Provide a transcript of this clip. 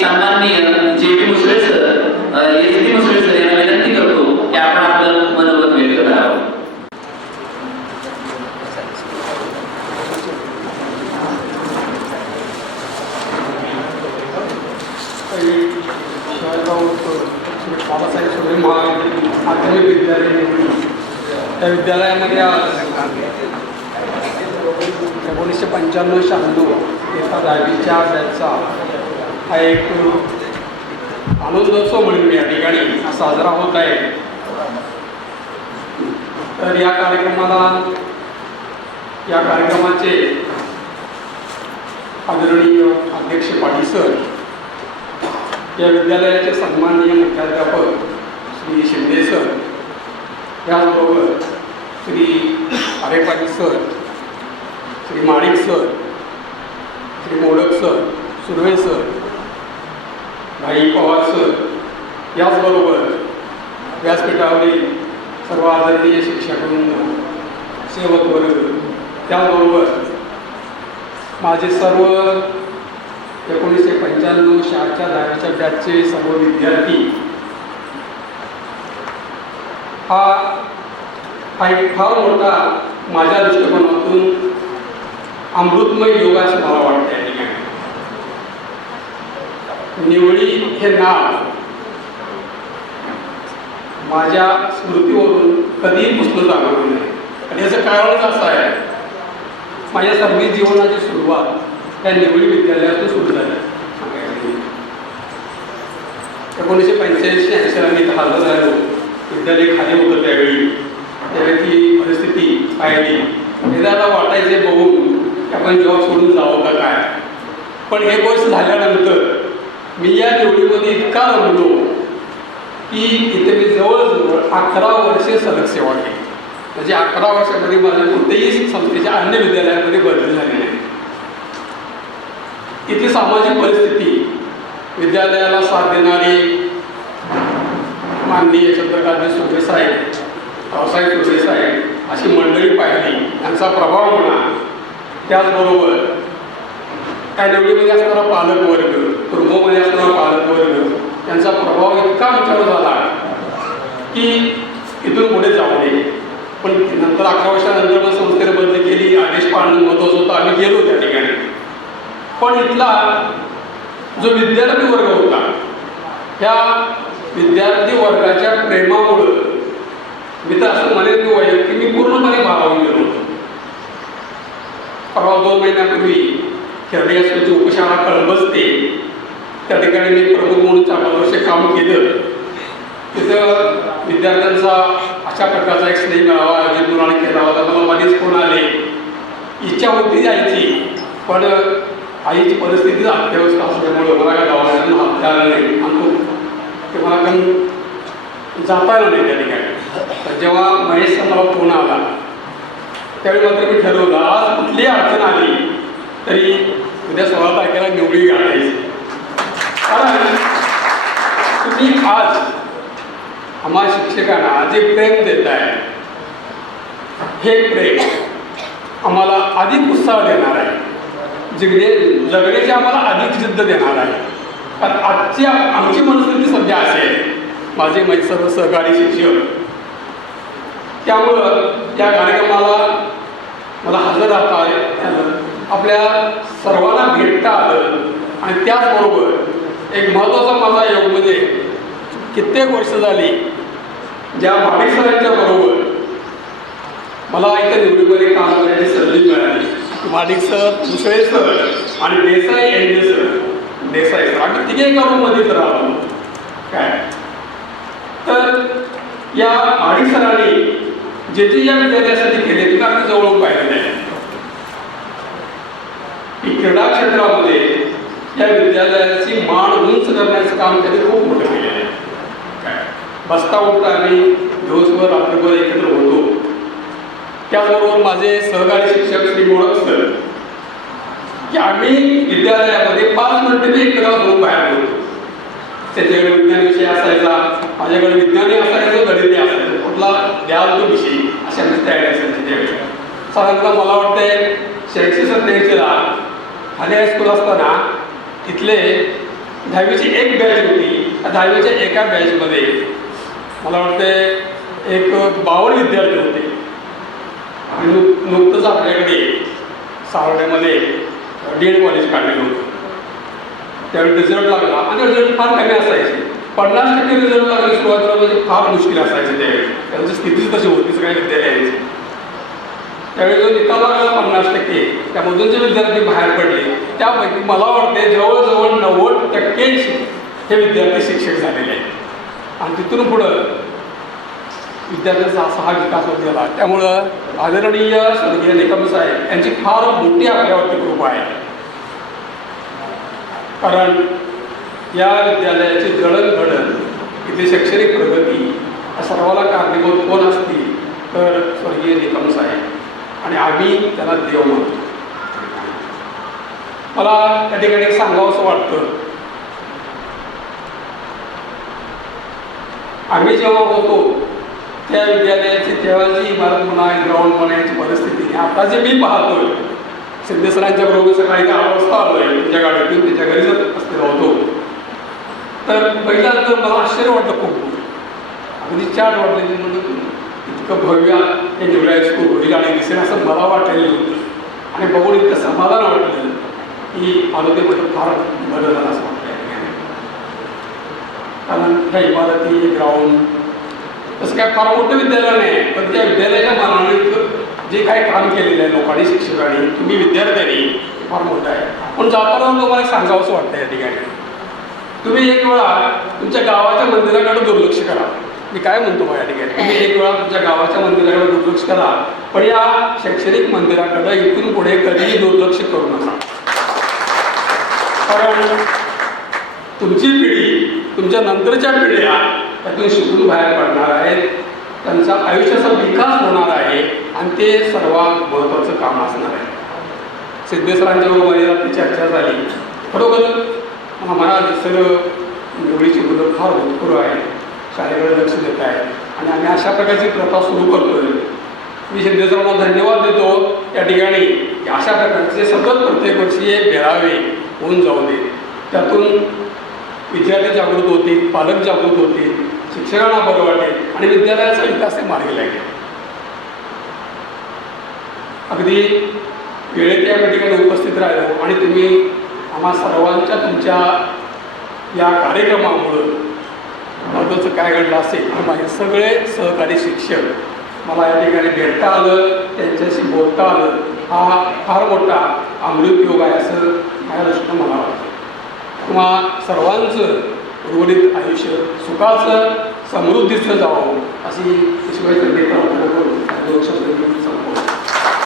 सन्माननीय J P Musale sir S T Musale sir यांना विनंती करतो की आपण आपलं मनोगत व्यक्त करावं. बाबासाहेब सुरे महाविद्यालय माध्यमिक विद्यालय त्या विद्यालयामध्ये एकोणीसशे पंच्याण्णव शहाण्णव एका दहावीच्या बॅचचा हा एक आनंदोत्सव म्हणून या ठिकाणी साजरा होत आहे. तर या कार्यक्रमाला या कार्यक्रमाचे आदरणीय अध्यक्ष पाटील सर या विद्यालयाचे सन्माननीय मुख्याध्यापक श्री शिंदे सर त्याचबरोबर Shri Aare Patil sir Shri Manik sir Shri Modak sir Surve sir Bhai Pawar sir याचबरोबर व्यासपीठावरील सर्व आदरणीय शिक्षकवृंद सेवक वर्ग त्याचबरोबर माझे सर्व एकोणीसशे पंच्याण्णव शहाच्या दहावीच्या बॅचचे सर्व विद्यार्थी हा हा एक फार मोठा माझ्या दृष्टिकोनातून अमृतमय योगाशी मला वाटते निवळी हे नाव माझ्या स्मृतीवरून कधीही पुसलं जाणार नाही. आणि याचं कारणच असं आहे? माझ्या सर्वी जीवनाची सुरुवात त्या निवडी विद्यालयातून सुरू झाली. एकोणीसशे पंच्याऐंशी ऐंशीला मी हजर झालो. विद्यालय खाली होतं त्यावेळी. त्यावेळी परिस्थिती पाहिली. निदाना वाटायचे बघून आपण जॉब सोडून जावं का काय? पण हे गोष्ट झाल्यानंतर मी या निवडीमध्ये इतका रमलो की इथे मी जवळजवळ अकरा वर्षे सलग सेवा केली. म्हणजे अकरा वर्षामध्ये माझ्या कोणत्याही संस्थेच्या अन्य विद्यालयामध्ये बदल झाले आहे. इथली सामाजिक परिस्थिती विद्यालयाला साथ देणारे माननीय चंद्रकांत सुर्वे साहेब रावसाहेब सुर्वे साहेब अशी मंडळी पाहिली यांचा प्रभाव म्हणा त्याचबरोबर त्या निवडीमध्ये असणारा पालक वर्ग असताना पालकवर्ग पालक वर्ग यांचा प्रभाव इतका आमच्यावर झाला की इथून पुढे जाऊ नये. पण नंतर अकरा वर्षानंतर मग संस्थेने बदली केली आदेश पाळणं महत्वाचं होतं आम्ही गेलो त्या ठिकाणी. पण इथला जो विद्यार्थी वर्ग होता ह्या विद्यार्थी वर्गाच्या प्रेमामुळं मी तर असं म्हणेन की वैयक्तिक मी पूर्णपणे भारावून गेलो होतो. परवा दोन महिन्यापूर्वी खेरडे असल्याची उपशाळा कळबसते त्या ठिकाणी मी प्रमुख म्हणून चार पाच वर्ष काम केलं. तिथं विद्यार्थ्यांचा अशा प्रकारचा एक स्नेह मिळावा आयोजित मुलाने केला होता. मला मध्येच फोन आले? इच्छा होती जायची. पण आईची परिस्थिती अत्यवस्था असल्यामुळे मला काय दवाखान्यातून हात नाही. आणि ते मला पण जाता आलं नाही त्या ठिकाणी. तर जेव्हा महेशचा मला फोन आला त्यावेळी मात्र मी ठरवलं आज कुठलीही अडचण आली तरी उद्या सोळा तारखेला निवडी गाठायची कारण तुम्ही आज आम्हा शिक्षकांना जे प्रेम देत आहे हे प्रेम आम्हाला अधिक उत्साह देणार आहे. जगणे जगण्याची आम्हाला अधिक जिद्द देणार आहे. कारण आजची आमची मनस्थिती सध्या अशी आहे. माझे माझे सर्व सहकारी शिक्षक त्यामुळं या कार्यक्रमाला मला हजर राहता आलं. आपल्या सर्वांना भेटता आलं. आणि त्याचबरोबर एक महत्त्वाचा माझा योग म्हणजे कित्येक वर्ष झाली ज्या माडिक सरांच्या बरोबर मला इथे निवडीमध्ये काम करण्याची संधी मिळाली. माडिक सर मुसळे सर आणि देसाई यांचे सर. देसाई सर. आम्ही तिघे एका रूममध्ये तर राहतो. काय? तर या माडिक सरांनी जे जे या विद्यालयासाठी केले तिला आम्ही जवळून पाहिलेले आहे. की क्रीडा क्षेत्रामध्ये या विद्यालयाची मान उंच करण्याचं काम त्यांनी खूप मोठं केलेलं आहे. काय? बसता उठता आम्ही दिवसभर रात्रभर एकत्र होतो. त्याचबरोबर माझे सहकारी शिक्षक श्री मोडक सर की आम्ही विद्यालयामध्ये पाच मिनिटं मी एकत्र होऊन बाहेर होतो त्याच्याकडे विज्ञान विषय असायचा माझ्याकडे विज्ञानही असायचं गणितही असायचं कुठला द्याल तो विषय अशा आमची तयारी असायची त्यावेळी. साधारणतः मला वाटतंय शैक्षणिक सत्याऐंशीला खाली हायस्कूल असताना तिथले दहावीची एक बॅच होती. दहावीच्या एका बॅचमध्ये मला वाटते एक बावन्न विद्यार्थी होते. आणि नु नुकतंच आपल्याकडे सावर्ड्यामध्ये डी एड कॉलेज काढलेलं होतं. त्यावेळी रिझल्ट लागला. आणि रिझल्ट फार कमी असायचे. पन्नास टक्के रिझल्ट लागले सुरुवातीला म्हणजे फार मुश्किल असायचे त्यावेळी. त्यांची स्थितीच तशी होतीच काही विद्यालयांची त्यावेळी जो निकाल लागला पन्नास टक्के. त्यामधून जे विद्यार्थी बाहेर पडले. त्यापैकी मला वाटते जवळजवळ नव्वद टक्के हे विद्यार्थी शिक्षक झालेले आहेत. आणि तिथून पुढं विद्यार्थ्यांचा असा हा विकास होत गेला. त्यामुळं आदरणीय स्वर्गीय निकम साहेब यांची फार मोठी आपल्यावरती कृपा आहे. कारण या विद्यालयाची जडणघडण इथे शैक्षणिक प्रगती या सर्वाला कारणीभूत कोण असतील तर स्वर्गीय निकम साहेब. आणि आम्ही त्याला देव म्हणतो. मला त्या ठिकाणी एक सांगावं असं वाटतं. आम्ही जेव्हा होतो त्या विद्यालयाची तेव्हाची इमारत म्हणा ग्राउंड म्हणा याची परिस्थिती आता जे मी पाहतोय शिंदे सरांच्या बरोबर सकाळी दहा वाजता आलोय. त्यांच्या गाडीतून त्यांच्या घरी जात असलेला होतो. तर पहिल्यांदा मला आश्चर्य वाटतं खूप. अगदी चार वाटले म्हणून. इतकं भव्य हे निवडाय स्कूल होईल आणि दिसेल असं मला वाटलेलं होतं. आणि बघून इतकं समाधान वाटलं की मला ते फार बरं झालं असं वाटतं या ठिकाणी. कारण ह्या इमारती हे ग्राउंड तसं काय फार मोठं विद्यालय नाही पण त्या विद्यालयाच्या मानाने जे काही काम केलेलं आहे लोकांनी शिक्षकांनी तुम्ही विद्यार्थ्यांनी फार मोठं आहे. पण जाताना तुम्हाला सांगावंसं वाटतं या ठिकाणी. तुम्ही एक वेळा तुमच्या गावाच्या मंदिराकडे दुर्लक्ष करा. मी काय म्हणतो बा या ठिकाणी? तुम्ही एक वेळा तुमच्या गावाच्या मंदिराकडे दुर्लक्ष करा पण या शैक्षणिक मंदिराकडे इथून पुढे कधीही दुर्लक्ष करू नका. कारण तुमची पिढी तुमच्या नंतरच्या पिढ्या त्यातून शिकून बाहेर पडणार आहेत त्यांचा आयुष्याचा विकास होणार आहे आणि ते सर्वात महत्त्वाचं काम असणार आहे. सिद्धेश्वरांच्या बरोबर चर्चा झाली. खरोखर महाराज म्हणाल सगळं निवडीची मुलं फार भरपूर आहे. शाळेकडे लक्ष देत आहे. आणि आम्ही अशा प्रकारची प्रथा सुरू करतोय. मी सिद्धेश्वरांना धन्यवाद देतो. या ठिकाणी की अशा प्रकारचे सतत प्रत्येक वर्षी हे मेळावे होऊन जाऊ दे. त्यातून विद्यार्थी जागृत होतील पालक जागृत होतील शिक्षकांना बरं वाटेल आणि विद्यालयाचा विकास ते मार्गी लागेल अगदी वेळेत या ठिकाणी उपस्थित राहिलो आणि तुम्ही आम्हा सर्वांच्या तुमच्या या कार्यक्रमामुळं महत्त्वाचं काय घडलं असेल तर माझे सगळे सहकारी शिक्षक मला या ठिकाणी भेटता आलं त्यांच्याशी बोलता आलं. हा फार मोठा अमृत योग आहे असं माझ्या दृष्टीनं मला वाटतं. किंवा सर्वांचं उर्वरित आयुष्य सुखाचं समृद्धीचं जावं अशी ईश्वरी तंत्र